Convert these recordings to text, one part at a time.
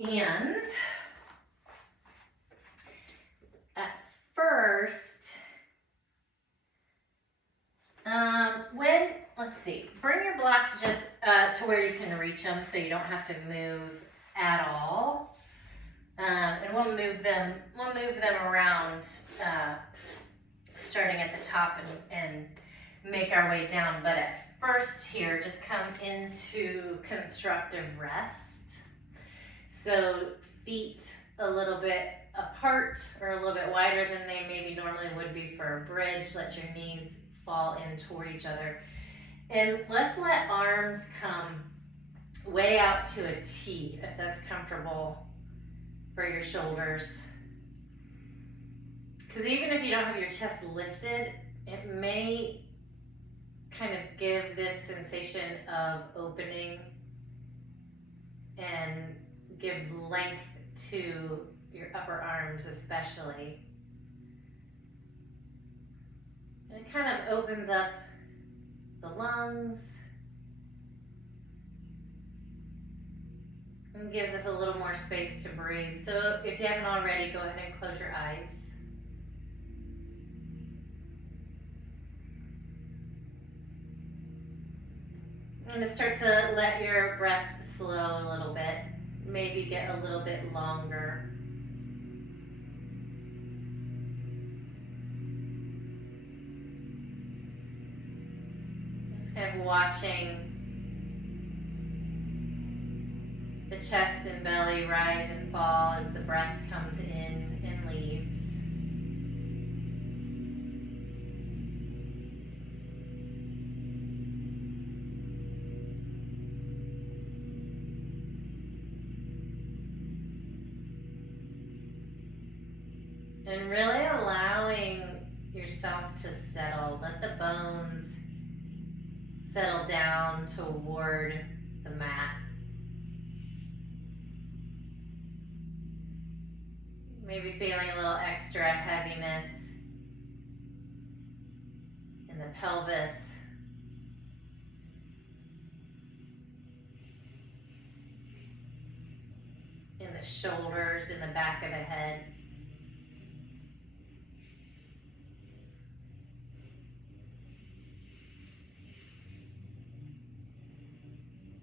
And at first, let's see, bring your blocks just to where you can reach them so you don't have to move at all. And we'll move them around, starting at the top and make our way down. But at first here, just come into constructive rest. So feet a little bit apart or a little bit wider than they maybe normally would be for a bridge. Let your knees fall in toward each other. And let's let arms come way out to a T if that's comfortable for your shoulders. Because even if you don't have your chest lifted, it may kind of give this sensation of opening and give length to your upper arms especially. And it kind of opens up the lungs and gives us a little more space to breathe. So if you haven't already, go ahead and close your eyes. And just start to let your breath slow a little bit, maybe get a little bit longer. Just kind of watching the chest and belly rise and fall as the breath comes in and leaves. And really allowing yourself to settle. Let the bones settle down toward the mat. Maybe feeling a little extra heaviness in the pelvis. In the shoulders, in the back of the head.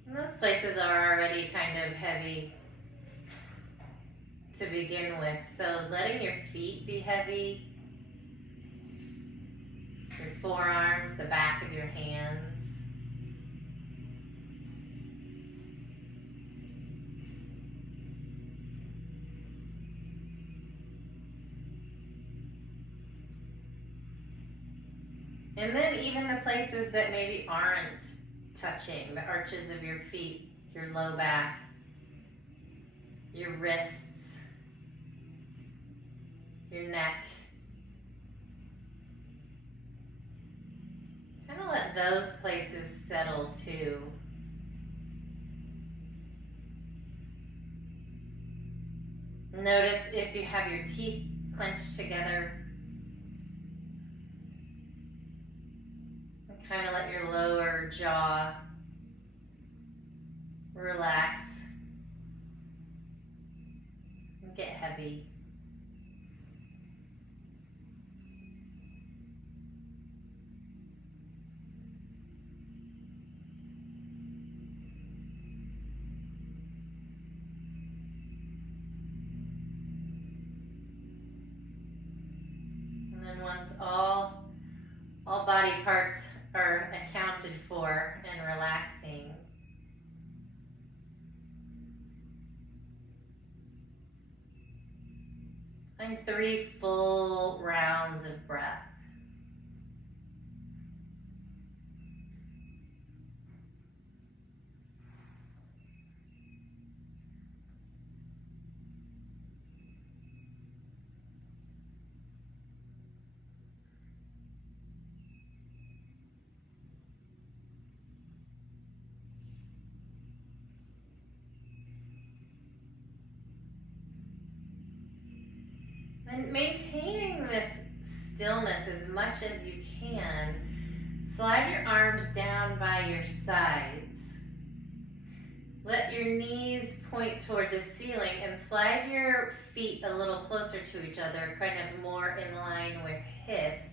And those places are already kind of heavy to begin with, so letting your feet be heavy, your forearms, the back of your hands. And then even the places that maybe aren't touching, the arches of your feet, your low back, your wrists, your neck. Kind of let those places settle too. Notice if you have your teeth clenched together. And kind of let your lower jaw relax and get heavy. Once all body parts are accounted for and relaxing, find 3 full rounds of breath. And maintaining this stillness as much as you can, slide your arms down by your sides. Let your knees point toward the ceiling and slide your feet a little closer to each other, kind of more in line with hips,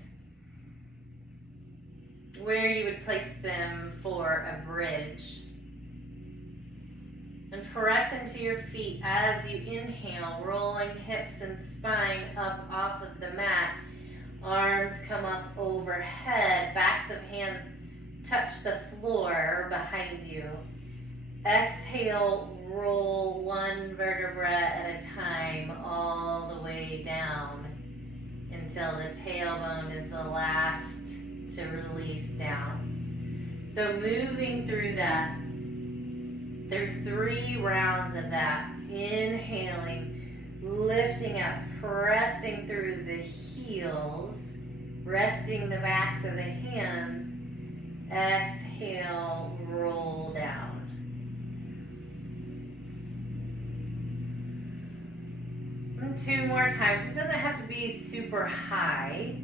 where you would place them for a bridge. And press into your feet as you inhale, rolling hips and spine up off of the mat. Arms come up overhead, backs of hands touch the floor behind you. Exhale, roll one vertebra at a time all the way down until the tailbone is the last to release down. So moving through that, through 3 rounds of that, inhaling, lifting up, pressing through the heels, resting the backs of the hands. Exhale, roll down. And 2 more times. This doesn't have to be super high,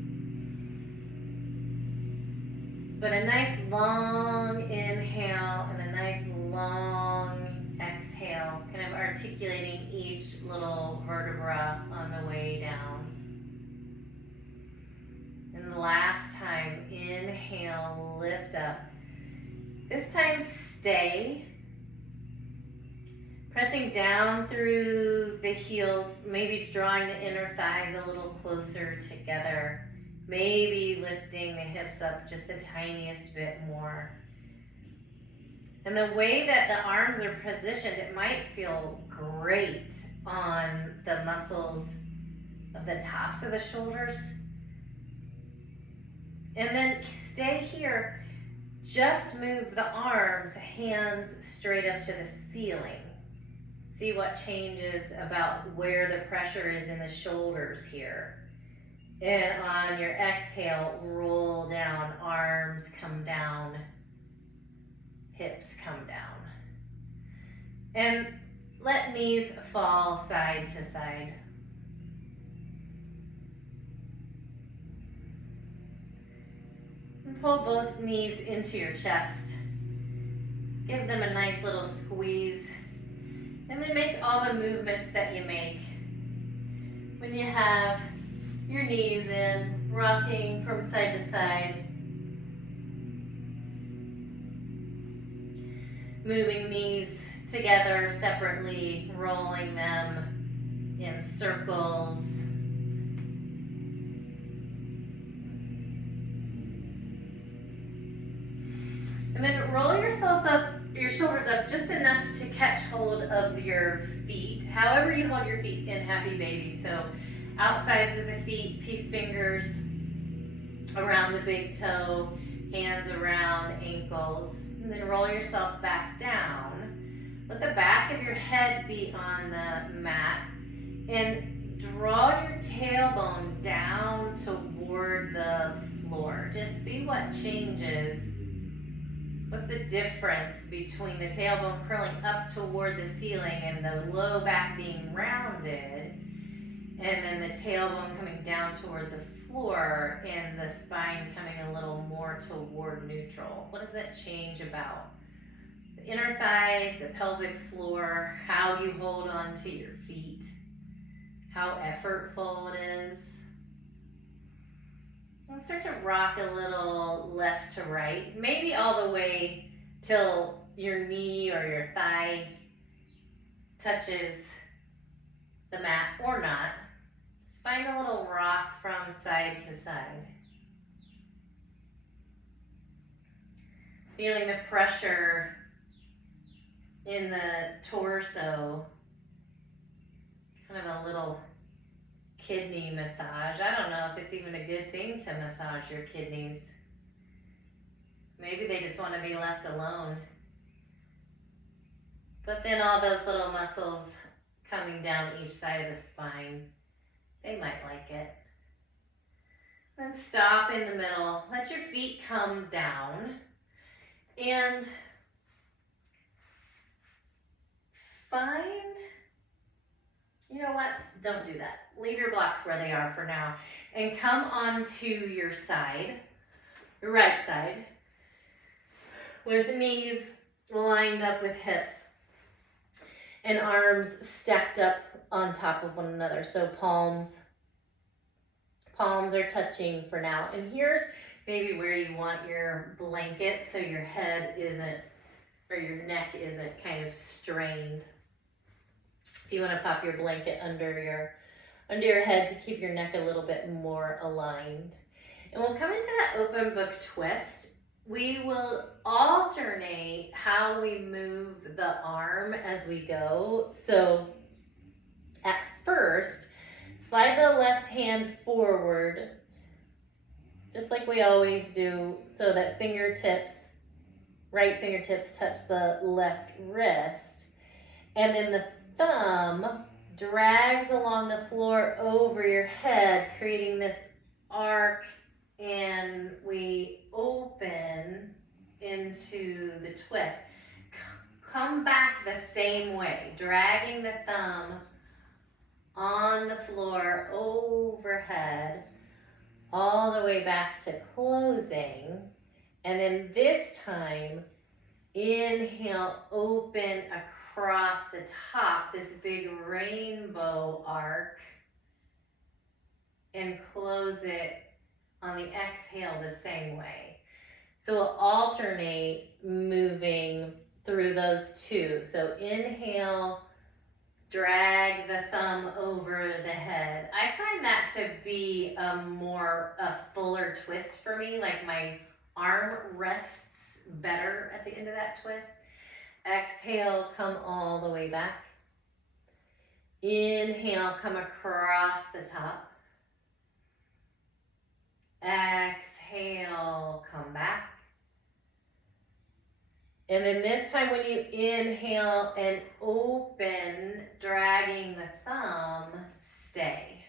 but a nice long inhale and a nice long exhale, kind of articulating each little vertebra on the way down. And the last time, inhale, lift up. This time, stay. Pressing down through the heels, maybe drawing the inner thighs a little closer together. Maybe lifting the hips up just the tiniest bit more. And the way that the arms are positioned, it might feel great on the muscles of the tops of the shoulders. And then stay here. Just move the arms, hands straight up to the ceiling. See what changes about where the pressure is in the shoulders here. And on your exhale, roll down, arms come down, hips come down. And let knees fall side to side. And pull both knees into your chest. Give them a nice little squeeze. And then make all the movements that you make when you have your knees in, rocking from side to side. Moving knees together separately, rolling them in circles. And then roll yourself up, your shoulders up just enough to catch hold of your feet. However you hold your feet in Happy Baby. So outsides of the feet, peace fingers around the big toe, hands around ankles. And then roll yourself back down. Let the back of your head be on the mat. And draw your tailbone down toward the floor. Just see what changes. What's the difference between the tailbone curling up toward the ceiling and the low back being rounded, and then the tailbone coming down toward the floor and the spine coming a little more toward neutral? What does that change about the inner thighs, the pelvic floor, how you hold on to your feet, how effortful it is? And start to rock a little left to right, maybe all the way till your knee or your thigh touches the mat or not. Just find a little rock from side to side. Feeling the pressure in the torso, kind of a little kidney massage. I don't know if it's even a good thing to massage your kidneys. Maybe they just want to be left alone. But then all those little muscles coming down each side of the spine, they might like it. Then stop in the middle. Let your feet come down and find, you know what? Don't do that. Leave your blocks where they are for now. And come onto your side, your right side, with knees lined up with hips. and arms stacked up on top of one another. So palms are touching for now. And here's maybe where you want your blanket so your head isn't, or your neck isn't kind of strained. If you want to pop your blanket under your head to keep your neck a little bit more aligned. And we'll come into that open book twist. We will alternate how we move the arm as we go. So at first, slide the left hand forward, just like we always do, so that right fingertips touch the left wrist. And then the thumb drags along the floor over your head, creating this arc, and we open into the twist. Come back the same way, dragging the thumb on the floor overhead, all the way back to closing. And then this time, inhale, open across the top, this big rainbow arc, and close it on the exhale the same way. So we'll alternate moving through those two. So inhale, drag the thumb over the head. I find that to be a fuller twist for me, like my arm rests better at the end of that twist. Exhale, come all the way back. Inhale, come across the top. Exhale, come back. And then this time when you inhale and open, dragging the thumb, stay.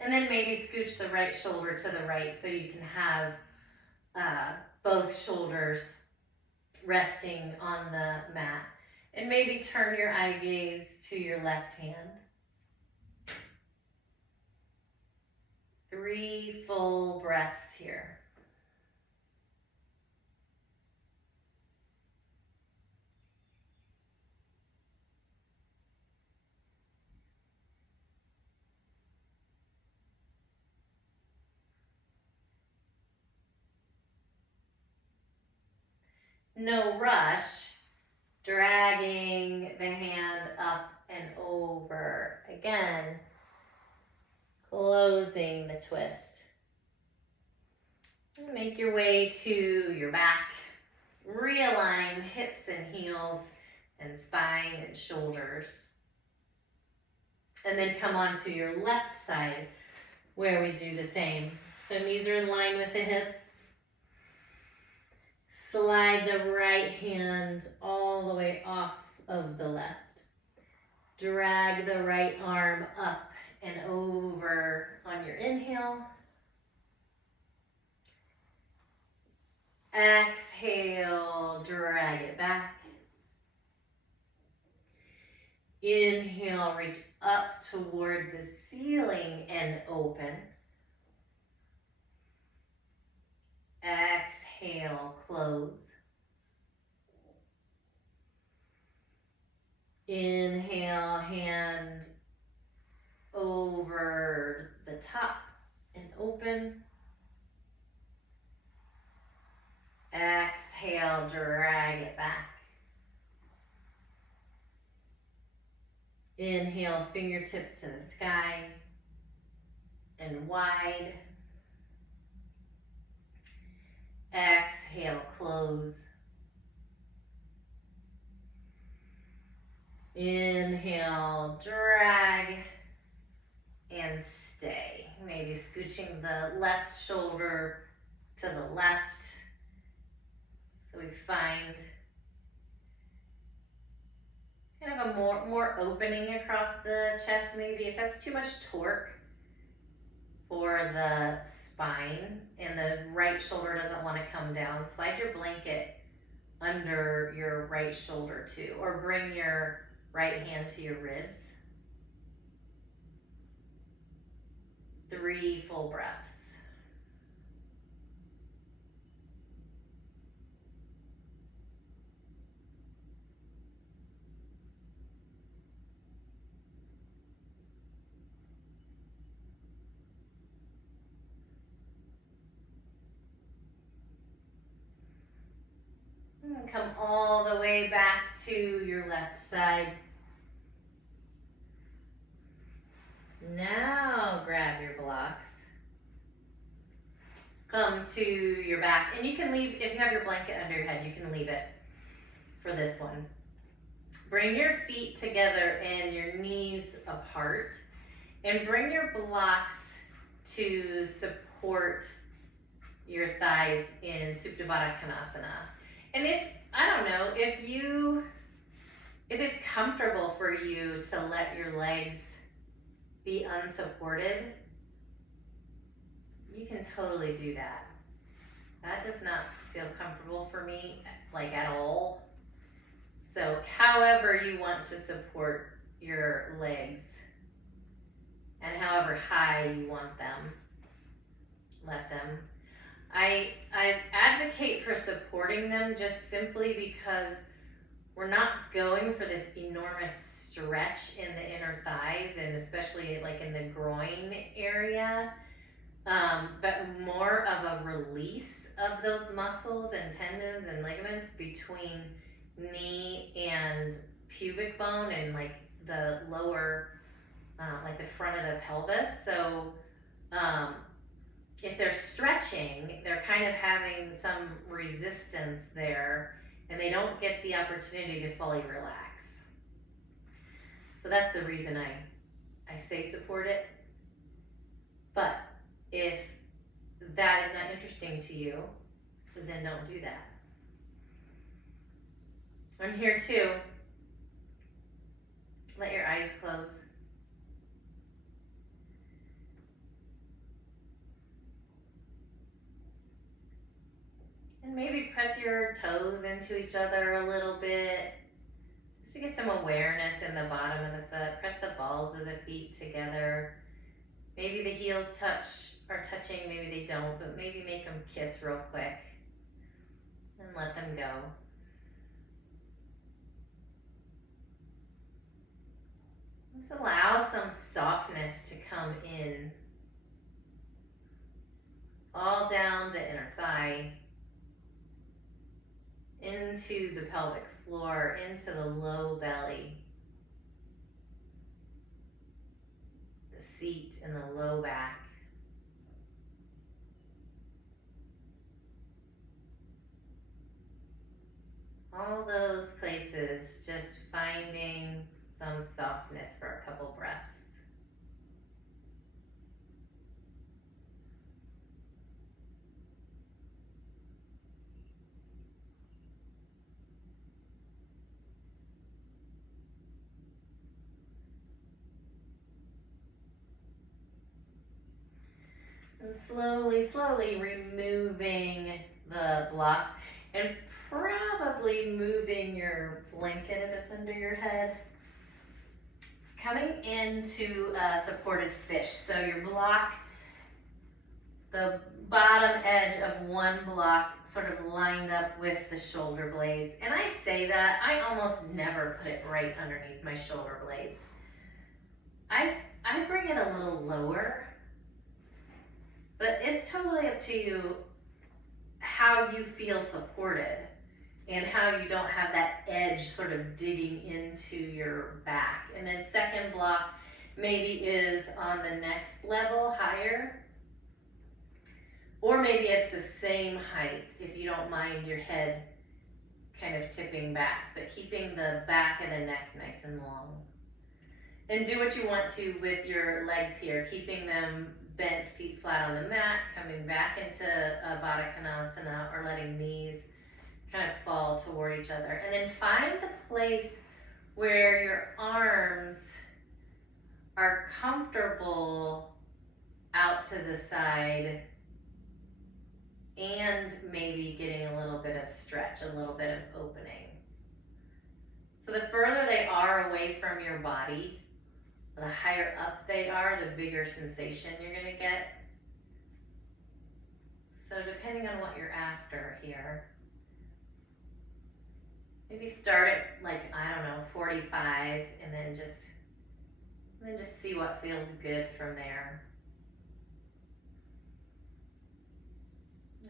And then maybe scooch the right shoulder to the right so you can have both shoulders resting on the mat. And maybe turn your eye gaze to your left hand. 3 full breaths here. No rush, dragging the hand up and over. Again, closing the twist. Make your way to your back. Realign hips and heels and spine and shoulders. And then come onto your left side where we do the same. So knees are in line with the hips. Slide the right hand all the way off of the left. Drag the right arm up and over on your inhale. Exhale, drag it back. Inhale, reach up toward the ceiling and open. Exhale, close. Inhale, hand over the top and open. Exhale, drag it back. Inhale, fingertips to the sky and wide. Exhale, close. Inhale, drag, and stay. Maybe scooching the left shoulder to the left. So we find kind of a more opening across the chest maybe. If that's too much torque for the spine and the right shoulder doesn't want to come down, slide your blanket under your right shoulder too, or bring your right hand to your ribs. 3 full breaths. And come all the way back to your left side. Now grab your blocks. Come to your back, and you can leave, if you have your blanket under your head, you can leave it for this one. Bring your feet together and your knees apart, and bring your blocks to support your thighs in Supta Baddha Konasana. And if it's comfortable for you to let your legs be unsupported, you can totally do that. That does not feel comfortable for me, like at all. So however you want to support your legs and however high you want them, let them. I advocate for supporting them just simply because we're not going for this enormous stretch in the inner thighs, and especially like in the groin area, but more of a release of those muscles and tendons and ligaments between knee and pubic bone and like the lower, like the front of the pelvis. So if they're stretching, they're kind of having some resistance there, and they don't get the opportunity to fully relax. So that's the reason I say support it. But if that is not interesting to you, then don't do that. And here too, let your eyes close. And maybe press your toes into each other a little bit, just to get some awareness in the bottom of the foot. Press the balls of the feet together. Maybe the heels are touching, maybe they don't, but maybe make them kiss real quick and let them go. Just allow some softness to come in, all down the inner thigh, into the pelvic floor, into the low belly, the seat and the low back. All those places, just finding some softness for a couple breaths. And slowly removing the blocks, and probably moving your blanket if it's under your head. Coming into a supported fish. So your block, the bottom edge of one block sort of lined up with the shoulder blades. And I say that, I almost never put it right underneath my shoulder blades. I bring it a little lower, but it's totally up to you how you feel supported and how you don't have that edge sort of digging into your back. And then second block maybe is on the next level higher, or maybe it's the same height if you don't mind your head kind of tipping back, but keeping the back of the neck nice and long. And do what you want to with your legs here, keeping them bent, feet flat on the mat, coming back into a Baddha Konasana, or letting knees kind of fall toward each other. And then find the place where your arms are comfortable out to the side and maybe getting a little bit of stretch, a little bit of opening. So the further they are away from your body, the higher up they are, the bigger sensation you're gonna get. So depending on what you're after here, maybe start at like, I don't know, 45, and then just see what feels good from there.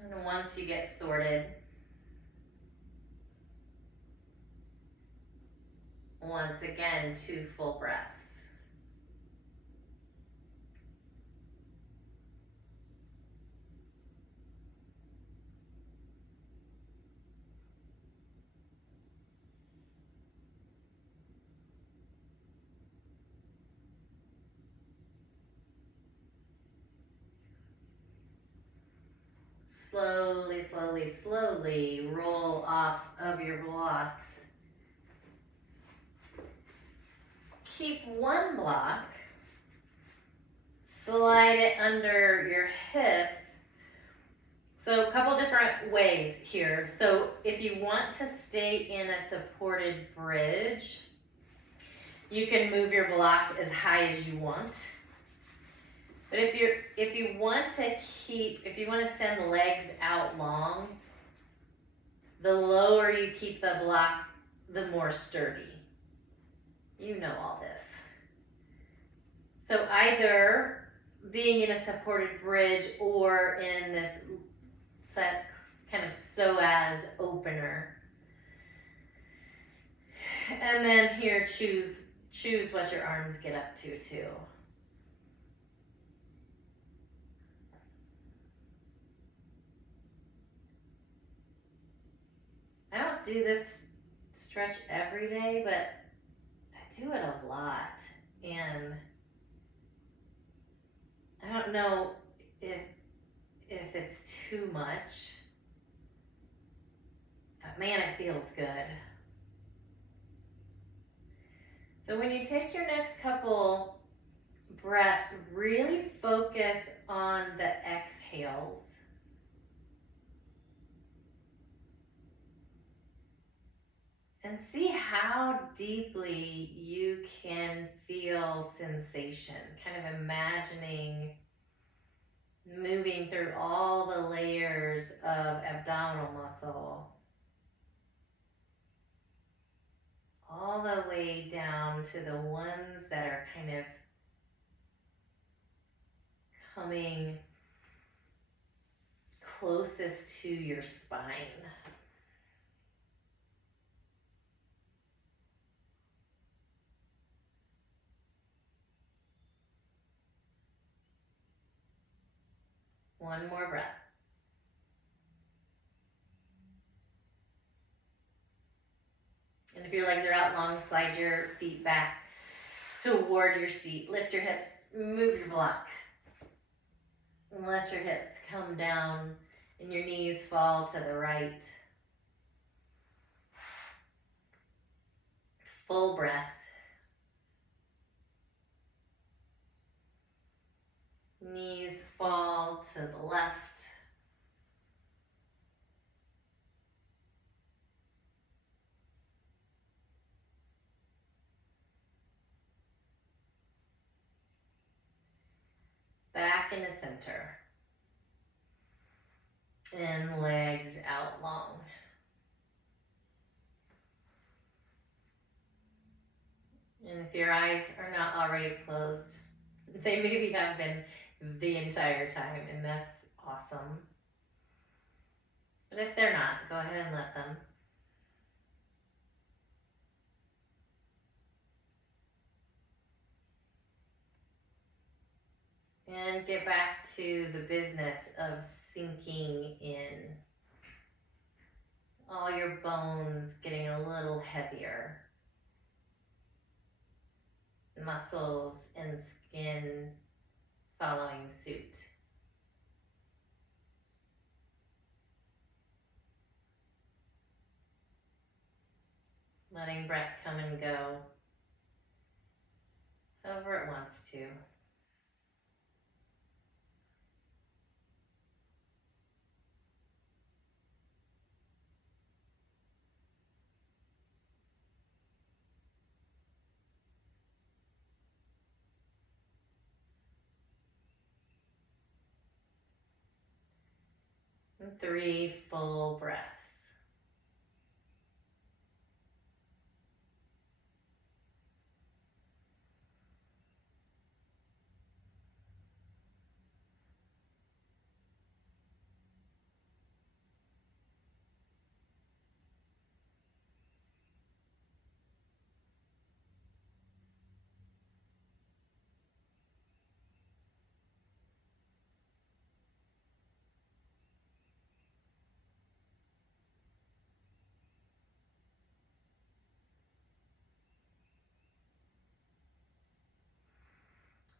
And once you get sorted, Once again, 2 full breaths. Slowly, slowly, slowly roll off of your blocks. Keep one block, slide it under your hips. So a couple different ways here. So if you want to stay in a supported bridge, you can move your block as high as you want. But if you want to send the legs out long, the lower you keep the block, the more sturdy. You know all this. So either being in a supported bridge or in this set kind of psoas opener. And then here choose what your arms get up to too. I don't do this stretch every day, but I do it a lot. And I don't know if it's too much, but man, it feels good. So when you take your next couple breaths, really focus on the exhales. And see how deeply you can feel sensation, kind of imagining moving through all the layers of abdominal muscle, all the way down to the ones that are kind of coming closest to your spine. One more breath. And if your legs are out long, slide your feet back toward your seat. Lift your hips, move your block. And let your hips come down and your knees fall to the right. Full breath. Knees fall to the left. Back into center. And legs out long. And if your eyes are not already closed, they maybe have been the entire time, and that's awesome. But if they're not, go ahead and let them. And get back to the business of sinking in. All your bones getting a little heavier. Muscles and skin following suit. Letting breath come and go however it wants to. And 3 full breaths.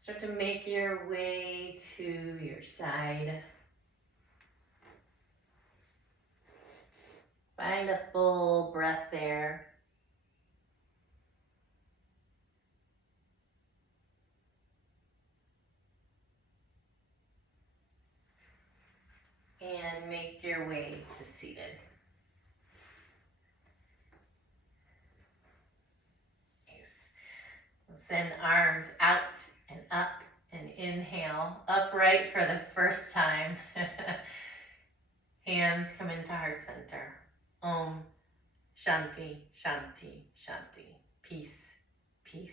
Start to make your way to your side. Find a full breath there. And make your way to seated. Send arms out and up and inhale, upright for the first time. Hands come into heart center. Om Shanti, Shanti, Shanti. Peace, peace.